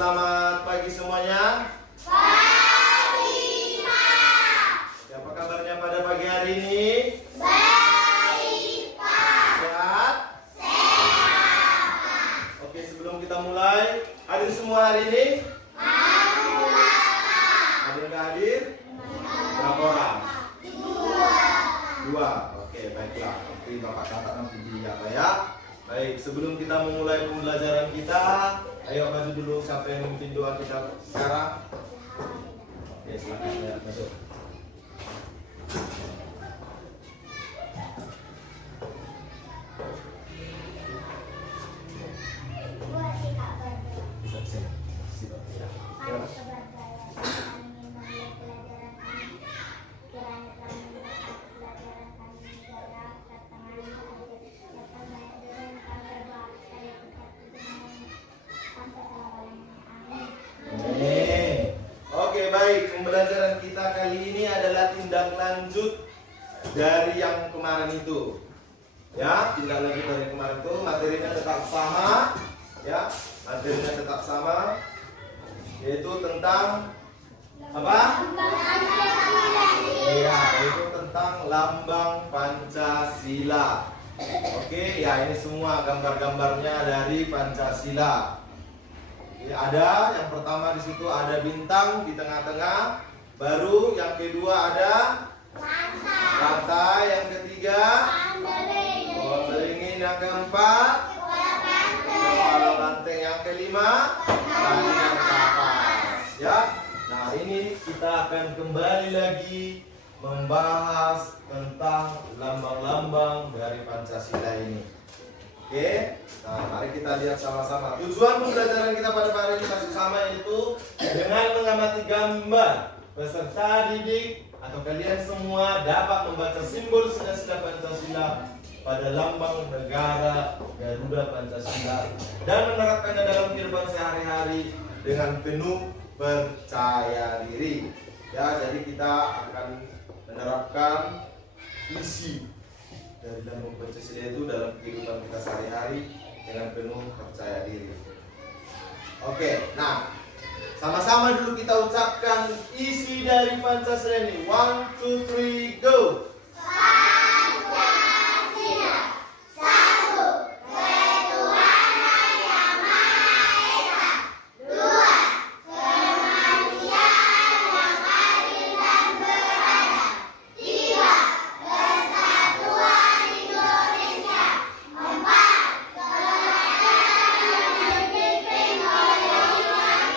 selamat pagi semuanya. Pagi, Pak. Apa kabarnya pada pagi hari ini? Baik, Pak. Sehat? Sehat, Pak. Oke, sebelum kita mulai, hadir semua hari ini? Alhamdulillah, Pak. Hadir nggak hadir? Berapa orang? Dua. Oke, baiklah. Nanti Bapak catat nanti di apa ya. Baik, sebelum kita memulai pembelajaran kita, ayo maju dulu. Siapa yang memimpin doa kita sekarang? Oke, silakan ya, masuk. Oke, baik. Pembelajaran kita kali ini adalah tindak lanjut dari yang kemarin itu. Ya, tindak lanjut dari kemarin itu, materinya tetap sama, ya. Materinya tetap sama, yaitu tentang apa? Iya, yaitu tentang lambang Pancasila. Oke, ya ini semua gambar-gambarnya dari Pancasila. Ada yang pertama di situ ada bintang di tengah-tengah, baru yang kedua ada pantai, yang ketiga pohon beringin, yang keempat kepala banteng, yang kelima tarian kapas. Ya, nah ini kita akan kembali lagi membahas tentang lambang-lambang dari Pancasila ini. Oke, nah mari kita lihat sama-sama. Tujuan pembelajaran kita pada hari ini masih sama, yaitu dengan mengamati gambar peserta didik atau kalian semua dapat membaca simbol sila-sila Pancasila pada lambang negara Garuda Pancasila dan menerapkannya dalam kehidupan sehari-hari dengan penuh percaya diri. Ya, jadi kita akan menerapkan isi dari lambang Pancasila itu dalam kehidupan kita sehari-hari dengan penuh percaya diri. Oke, nah sama-sama dulu kita ucapkan isi dari Pancasila ini. 1, 2, 3, go. Pancasila, satu, ketuhanan yang Maha Esa. Dua, kemanusiaan yang adil dan beradab. Tiga, persatuan Indonesia. Empat, kedaulatan yang dipimpin oleh umat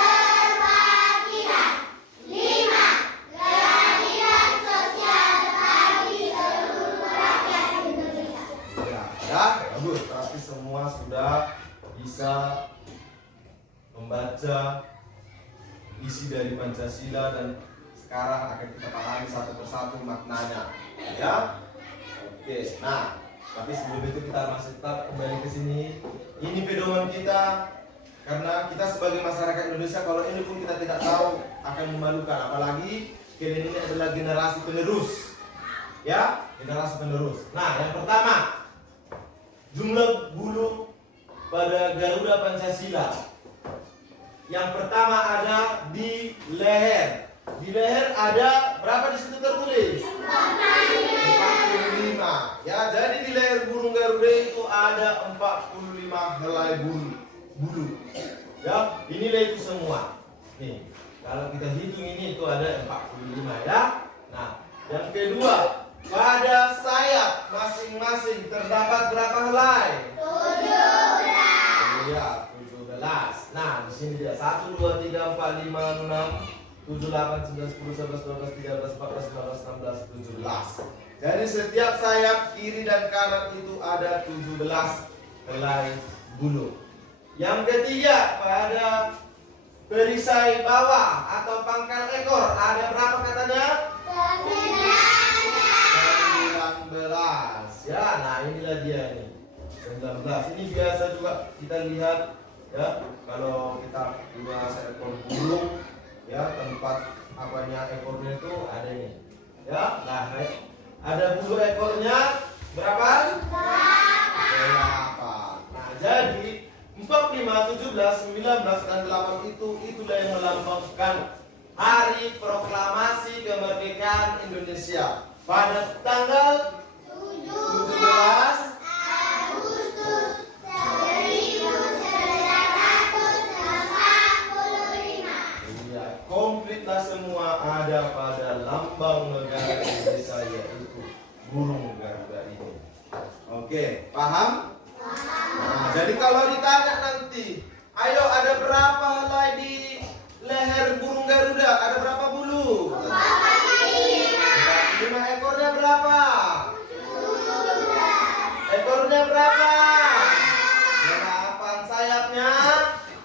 kebersamaan, lima, keadilan sosial bagi seluruh rakyat Indonesia. Ya, bagus. Berarti semua sudah bisa membaca isi dari Pancasila dan sekarang akan kita pahami satu persatu maknanya. Ya, oke. Nah, tapi sebelum itu kita masih tetap kembali ke sini. Ini pedoman kita, karena kita sebagai masyarakat Indonesia, kalau ini pun kita tidak tahu akan memalukan. Apalagi kalian ini adalah generasi penerus. Ya, generasi penerus. Nah, yang pertama, jumlah bulu pada Garuda Pancasila. Yang pertama ada di leher. Di leher ada berapa di situ tertulis? 45. Ya, jadi di leher burung Garuda itu ada 45 helai bulu. Ya, inilah itu semua. Nih, kalau kita hitung ini itu ada 45 ya. Nah, yang kedua, pada sayap masing-masing terdapat berapa helai? 17. Iya, 17. Nah, di sini dia 1, 2, 3, 4, 5, 6, 7, 8, 9, 10, 11, 12, 13, 14, 15, 16, 17. Jadi setiap sayap kiri dan kanan itu ada 17 helai bulu. Yang ketiga, pada perisai bawah atau pangkal ekor ada berapa katanya? 19. Ya, nah inilah dia ini. 19. Ini biasa juga kita lihat ya, kalau kita punya seekor burung ya, tempat apanya ekornya itu ada ini ya. Nah, ada bulu ekornya berapa? 5, 17, 19, dan 8 itulah yang melambangkan Hari Proklamasi Kemerdekaan Indonesia pada tanggal 17 Agustus 1945. Iya, komplitlah semua ada pada lambang negara Indonesia yaitu burung Garuda ini. Oke, paham? Nah, jadi kalau ditanya nanti, ayo ada berapa helai di leher burung Garuda? Ada berapa bulu? 5 ekornya berapa? Ekornya berapa? 8 sayapnya?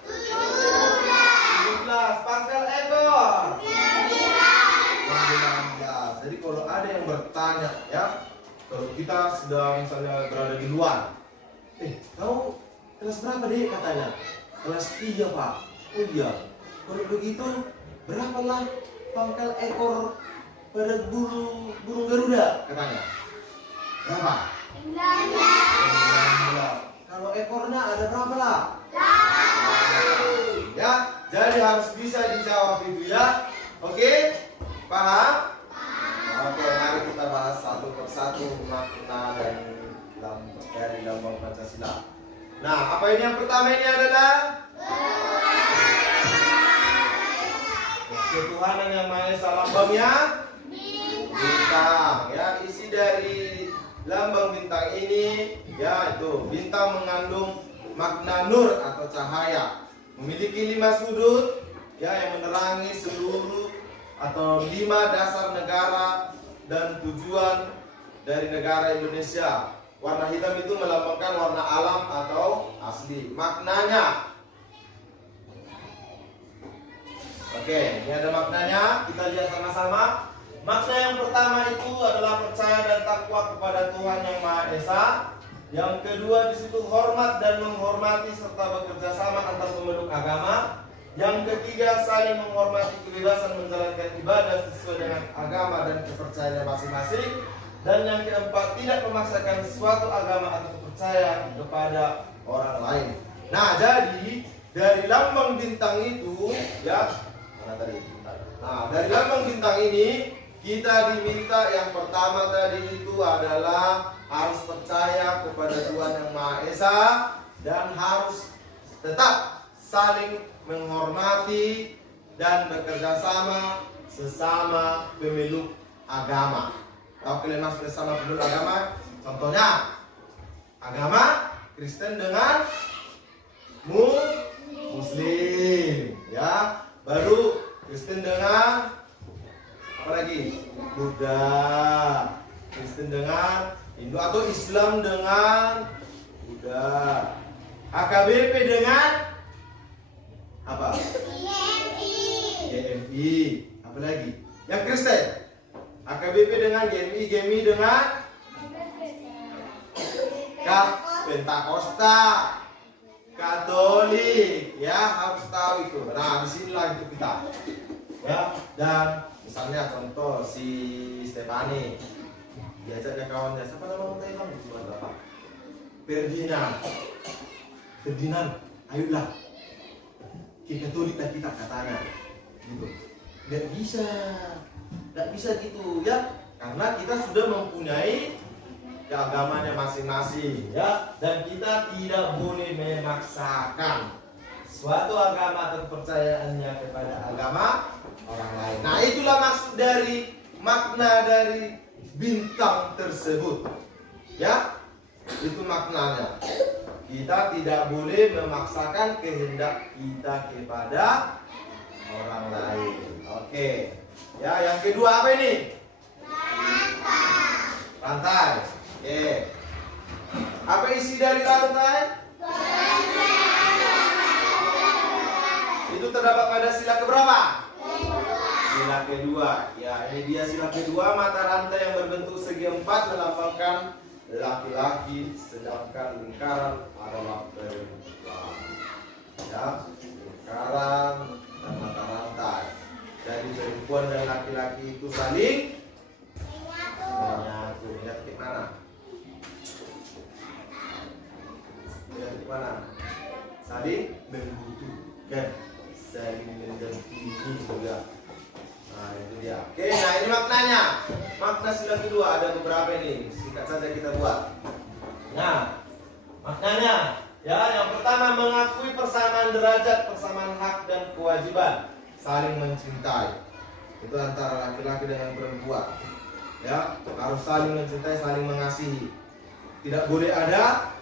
17. Pangkal ekor? 19. Jadi kalau ada yang bertanya ya, kalau kita sedang misalnya berada di luar, kamu kelas berapa deh katanya? Kelas 3 Pak. Oh iya. Kalau begitu berapalah pangkal ekor pada burung Garuda katanya? Berapa? 19. Kalau ekornya ada berapa lah? 8. Ya, jadi harus bisa dijawab itu ya. Oke? Paham? Oke, mari kita bahas satu persatu makna dan dari lambang Pancasila. Nah, apa ini yang pertama ini adalah ketuhanan yang Maha Esa. Lambangnya bintang. Ya, isi dari lambang bintang ini ya itu bintang mengandung makna nur atau cahaya. Memiliki 5 sudut ya yang menerangi seluruh atau 5 dasar negara dan tujuan dari negara Indonesia. Warna hitam itu melambangkan warna alam atau asli. Maknanya, oke, ini ada maknanya. Kita lihat sama-sama. Makna yang pertama itu adalah percaya dan takwa kepada Tuhan yang Maha Esa. Yang kedua di situ hormat dan menghormati serta bekerja sama antar pemeluk agama. Yang ketiga saling menghormati kebebasan menjalankan ibadah sesuai dengan agama dan kepercayaan masing-masing. Dan yang keempat tidak memaksakan suatu agama atau kepercayaan kepada orang lain. Nah, jadi dari lambang bintang itu ya, mana tadi? Nah, dari lambang bintang ini kita diminta yang pertama tadi itu adalah harus percaya kepada Tuhan yang Maha Esa dan harus tetap saling menghormati dan bekerja sama sesama pemeluk agama. Tahu kalian maksudnya sesama pemeluk agama? Contohnya agama Kristen dengan Muslim, ya. Baru Kristen dengan apa lagi? Buddha. Kristen dengan Hindu atau Islam dengan Buddha. HKBP dengan apa? GMI. Apa lagi? Yang Kristen. HKBP dengan GMI dengan Pentakosta, Katolik, ya harus tahu itu. Nah, disinilah itu kita. Ya, dan misalnya contoh si Stefani diajaknya kawannya, siapa nama orang Thailand itu berapa? Ferdinand, ayolah ke Katolik kita katanya, gitu. Nggak bisa gitu ya, karena kita sudah mempunyai agamanya masing-masing ya, dan kita tidak boleh memaksakan suatu agama atau kepercayaannya kepada agama orang lain. Nah, itulah maksud dari makna dari bintang tersebut ya, itu maknanya. Kita tidak boleh memaksakan kehendak kita kepada orang lain. Oke ya, yang kedua apa ini? Rantai. Oke. Apa isi dari rantai? Itu terdapat pada sila keberapa? Sila kedua. Ya, ini dia sila kedua. Mata rantai yang berbentuk segi 4 melambangkan laki-laki, sedangkan lingkaran adalah perempuan. Ya, lingkaran dan mata rantai. Jadi perempuan dan laki-laki itu saling menyatu. Lihat ke mana? saling membutuhkan, saling mendampingi juga. Nah itu dia. Oke, nah ini maknanya. Makna sila kedua ada beberapa ini. Singkat saja kita buat. Nah, maknanya ya, yang pertama mengakui persamaan derajat, persamaan hak dan kewajiban, saling mencintai. Itu antara laki-laki dengan perempuan. Ya, harus saling mencintai, saling mengasihi. Tidak boleh ada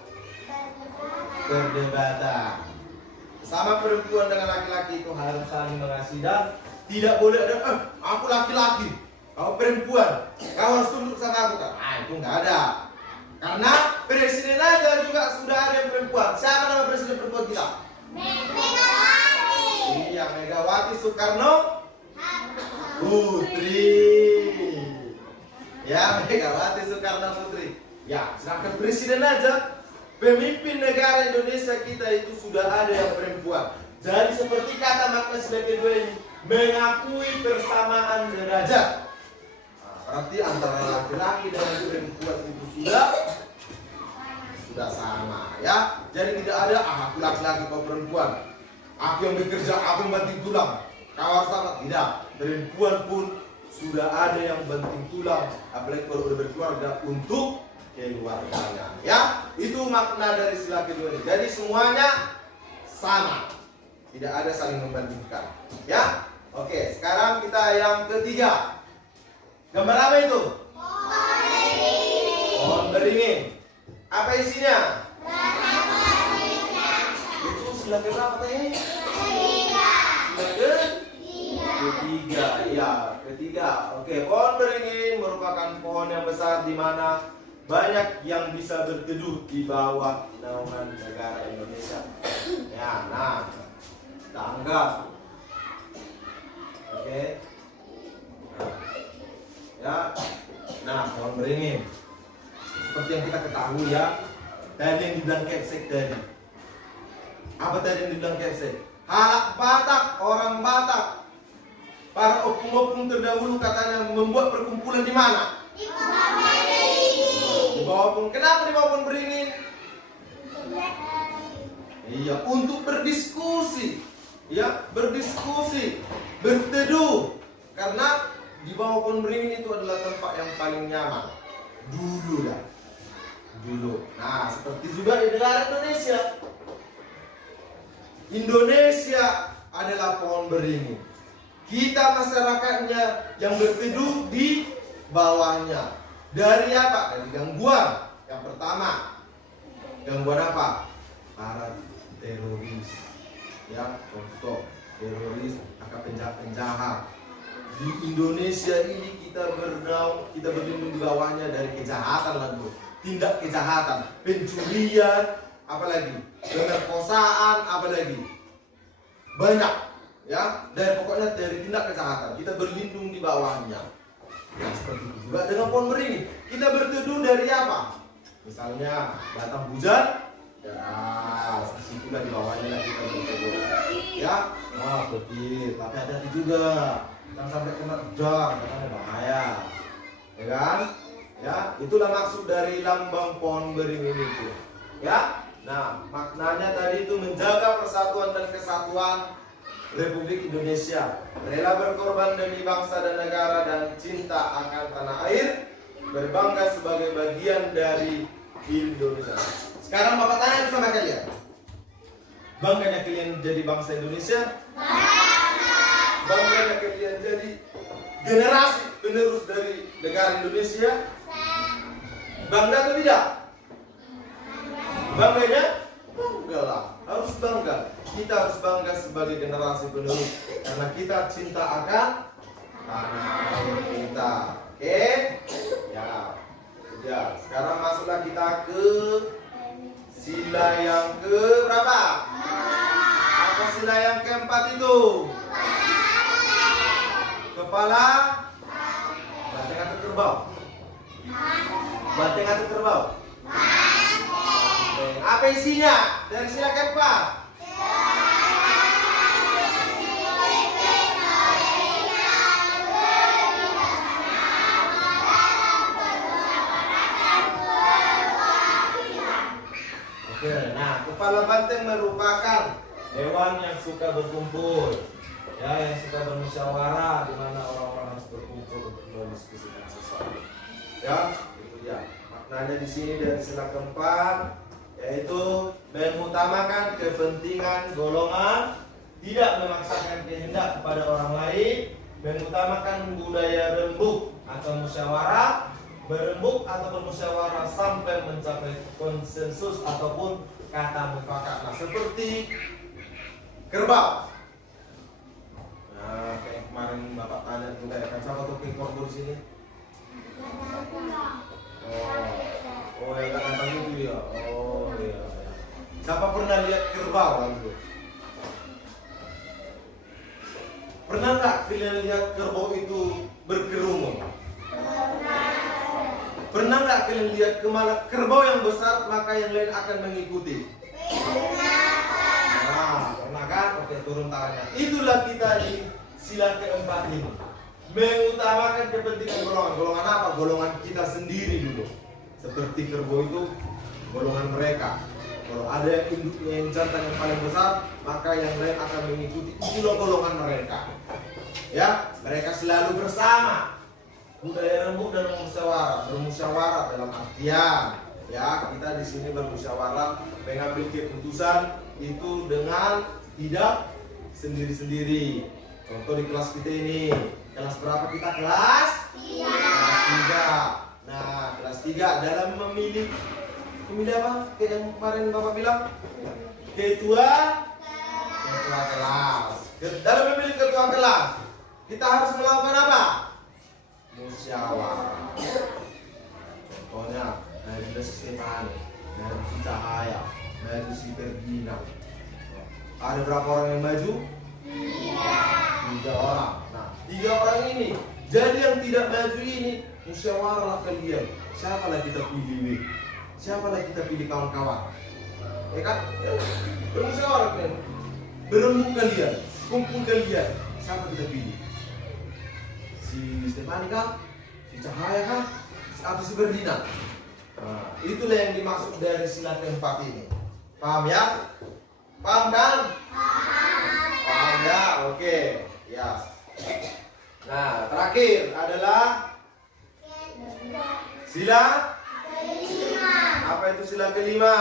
perdebatan. Sama perempuan dengan laki-laki itu harus saling mengasihi dan tidak boleh ada aku laki-laki, kau perempuan, kau harus tunduk sama aku kan? Ah, itu nggak ada. Karena presiden aja juga sudah ada yang perempuan. Siapa nama presiden perempuan kita? Megawati. Iya, Megawati Soekarno Putri. Ya, Megawati Soekarno Putri. Ya, sedangkan presiden aja, pemimpin negara Indonesia kita itu sudah ada yang perempuan. Jadi seperti kata makna sila kedua ini, mengakui persamaan derajat. Nah, berarti antara laki-laki dan perempuan itu sudah sama, ya. Jadi tidak ada aku laki-laki kau perempuan, aku yang bekerja, aku yang banting tulang, kau harus sama. Tidak, perempuan pun sudah ada yang banting tulang, apalagi kalau udah berkeluarga untuk keluarganya, ya. Itu makna dari sila kedua ini. Jadi semuanya sama, tidak ada saling membandingkan, ya. Oke, sekarang kita yang ketiga. Gambar apa itu? Pohon beringin. Apa isinya? Itu sila keberapa tadi? Ketiga, ya, ketiga. Oke, pohon beringin merupakan pohon yang besar di mana banyak yang bisa berteduh di bawah naungan negara Indonesia. Ya, nah, kita anggap. Oke. Ya. Nah, pohon beringin. Seperti yang kita ketahui ya, tadi yang dibilang Kepsek tadi. Apa tadi yang dibilang Kepsek? Hak Batak, orang Batak. Para opung-opung terdahulu katanya membuat perkumpulan di mana? Di bawah beringin. Di bawah pohon. Kenapa di bawah pohon beringin? Iya, untuk berdiskusi. Ya, berdiskusi, berteduh. Karena di bawah pohon beringin itu adalah tempat yang paling nyaman. Dulu dah. Dulu. Nah, seperti juga di negara Indonesia. Indonesia adalah pohon beringin. Kita masyarakatnya yang berteduh di bawahnya. Dari apa? Dari gangguan. Yang pertama, gangguan apa? Para teroris. Ya, contoh teroris, penjahat. Di Indonesia ini kita berlindung di bawahnya dari kejahatan lagi, tindak kejahatan, pencurian, apalagi pemerkosaan, apalagi banyak, ya. Pokoknya dari tindak kejahatan kita berlindung di bawahnya. Ya, seperti itu juga dengan pohon beringin. Kita berteduh dari apa? Misalnya datang hujan, ya situlah di bawahnya lah kita berteduh. Ya, betul. Tapi hati-hati juga. Jangan sampai kena jor, karena bahaya, ya kan? Ya, itulah maksud dari lambang pohon beringin itu. Ya, nah maknanya tadi itu menjaga persatuan dan kesatuan Republik Indonesia, rela berkorban demi bangsa dan negara dan cinta akan tanah air, berbangga sebagai bagian dari Indonesia. Sekarang Bapak tanya sama kalian, bangganya kalian jadi bangsa Indonesia? Bangganya kalian jadi generasi penerus dari negara Indonesia? Bangga atau tidak? Bangganya? Bangga lah, harus bangga. Kita harus bangga sebagai generasi penerus karena kita cinta akan tanah air kita. Oke? Ya. Sudah. Sekarang masuklah kita ke sila yang ke berapa? Apa sila yang keempat itu? Kepala banteng atau kerbau? Banteng atau kerbau? Banteng. Apa isinya dari sila keempat? Oke, nah kepala banteng merupakan hewan yang suka berkumpul, ya, yang suka bermusyawarah, di mana orang-orang harus berkumpul untuk mendiskusikan sesuatu. Ya, itu dia. Maknanya di sini dari sila keempat, yaitu mengutamakan kepentingan golongan, tidak memaksakan kehendak kepada orang lain, mengutamakan budaya rembuk atau musyawarah, berembuk atau bermusyawarah sampai mencapai konsensus ataupun kata mufakat. Nah, seperti kerbau. Nah, kayak kemarin Bapak tanya juga ya kan, siapa tuh king korban di sini? Oh ya nggak nantang itu ya. Oh iya. Siapa pernah lihat kerbau langsung? Pernah nggak kalian lihat kerbau itu berkerumun? Pernah nggak kalian lihat kemana kerbau yang besar maka yang lain akan mengikuti? Nah, pernah kan? Oke, turun tangannya. Itulah kita di sila keempat ini. Mengutamakan kepentingan golongan. Golongan apa? Golongan kita sendiri dulu. Seperti kerbau itu golongan mereka. Kalau ada yang induknya yang jantan yang paling besar, maka yang lain akan mengikuti. Itulah golongan mereka. Ya, mereka selalu bersama. Budaya rembuk dan bermusyawarah dalam artian, ya, kita di sini bermusyawarah mengambil keputusan itu dengan tidak sendiri-sendiri. Contoh di kelas kita ini, kelas berapa kita? Kelas 3. Nah, kelas 3 dalam memilih apa? Kayak yang kemarin Bapak bilang, ketua kelas. Dalam memilih ketua kelas, kita harus melakukan apa? Musyawarah. Contohnya dari Stefani, dari si Cahaya, dari si Ferdinand. Ada berapa orang yang maju? 3 orang. Nah, 3 orang ini. Jadi yang tidak maju ini musyawarah kalian. Siapa lagi kita pilih? Siapa lagi kita pilih kawan-kawan? Ya kan? Bermusyawarah kalian. Berembuk kalian, kumpul kalian. Siapa kita pilih? Si Stefani kah? Si Cahaya kah? Atau si Ferdinand? Nah, itulah yang dimaksud dari sila keempat ini. Paham ya? Paham kan? Paham ya? Oke. Ya. Nah, terakhir adalah sila kelima. Apa itu sila kelima?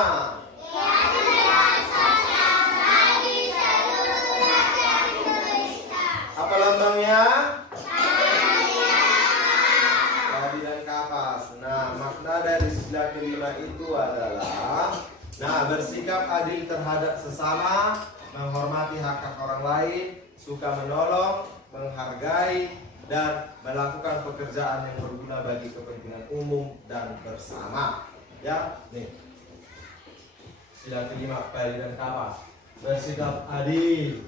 Apa lambangnya? Nah, makna dari sila kelima itu adalah, nah, bersikap adil terhadap sesama, menghormati hak-hak orang lain, suka menolong, menghargai, dan melakukan pekerjaan yang berguna bagi kepentingan umum dan bersama. Ya, nih. Sila kelima, Pali dan Kapa. Bersikap adil.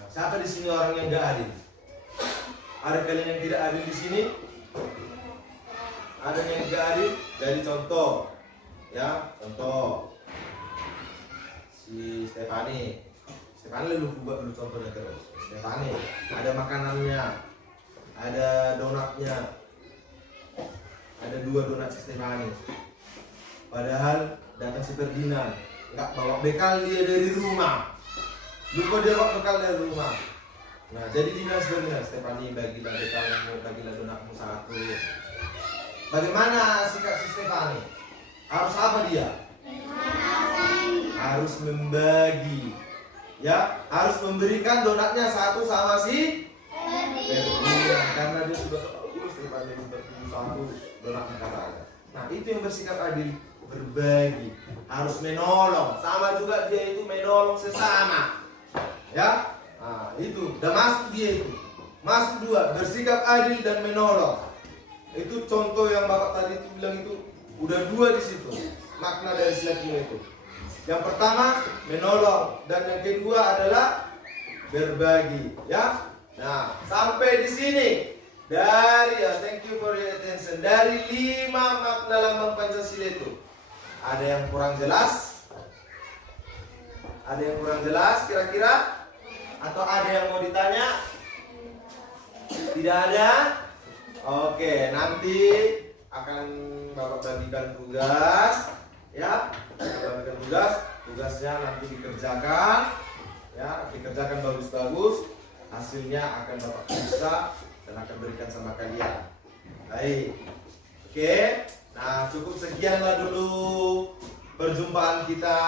Nah, siapa di sini orang yang gak adil? Ada kalian yang tidak adil di sini? Ada yang gak adil? Dari contoh, ya, contoh si Stefani lu buat dulu contohnya terus. Stefani, ada makanannya, ada donatnya, ada 2 donat si Stefani. Padahal datang si Ferdinand, nggak bawa bekal dia dari rumah, lupa dia bawa bekal dari rumah. Nah, jadi dibilang sebenarnya, Stefani, bagilah bekalmu, bagilah donatmu 1. Bagaimana sikap si Stefani? Harus apa dia? Harus membagi. Ya, harus memberikan donatnya 1 sama si Ferdinand. Karena dia sudah tahu Stefani berbagi 1 donatnya katanya. Nah, itu yang bersikap adil, berbagi. Harus menolong. Sama juga dia itu menolong sesama. Ya, nah, itu udah masuk dia itu. Masuk 2, bersikap adil dan menolong. Itu contoh yang Bapak tadi itu bilang itu udah 2 di situ. Makna dari sila kelima itu. Yang pertama menolong dan yang kedua adalah berbagi, ya. Nah, sampai di sini dari thank you for your attention. Dari 5 makna lambang Pancasila itu. Ada yang kurang jelas? Ada yang kurang jelas kira-kira? Atau ada yang mau ditanya? Tidak ada? Oke, nanti akan Bapak bagikan tugas, ya. Bagikan tugasnya nanti dikerjakan. Ya, dikerjakan bagus-bagus, hasilnya akan Bapak bisa dan akan berikan sama kalian. Baik. Oke. Nah, cukup sekianlah dulu perjumpaan kita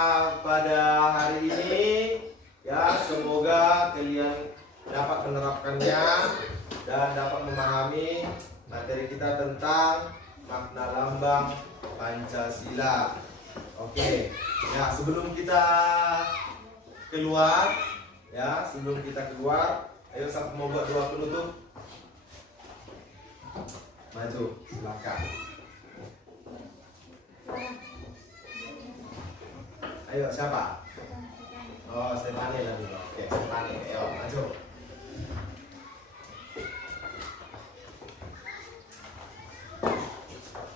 pada hari ini. Ya, semoga kalian dapat menerapkannya dan dapat memahami materi kita tentang makna lambang Pancasila. Oke. Ya, sebelum kita keluar, ayo siapa mau buat doa penutup? Maju, silakan. Ayo siapa? Oh, Stefani lagi. Oke, Stefani. Ayo, maju.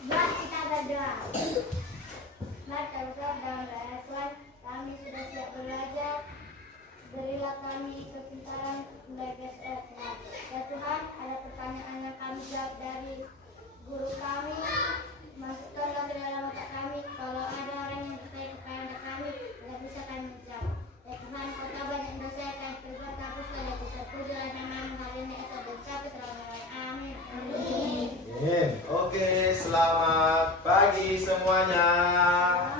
Mari kita berdoa. Mari kita berdoa dalam doa Tuhan. Kami sudah siap belajar. Berilah kami kepintaran belajar Tuhan. Ya Tuhan, ada pertanyaan yang kami jawab dari guru kami. Masukkanlah ke dalam otak kami. Kalau ada orang yang bertanya kepada kami, tidak bisa kami menjawab. Ya Tuhan, Kau banyak dosa yang kami perbuat, hapuslah dan terpujilah namamu hari ini esok dan sampai selama-lamanya. Amin. Amin. Oke, selamat pagi semuanya.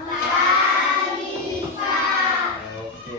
Pagi, Pak. Oke.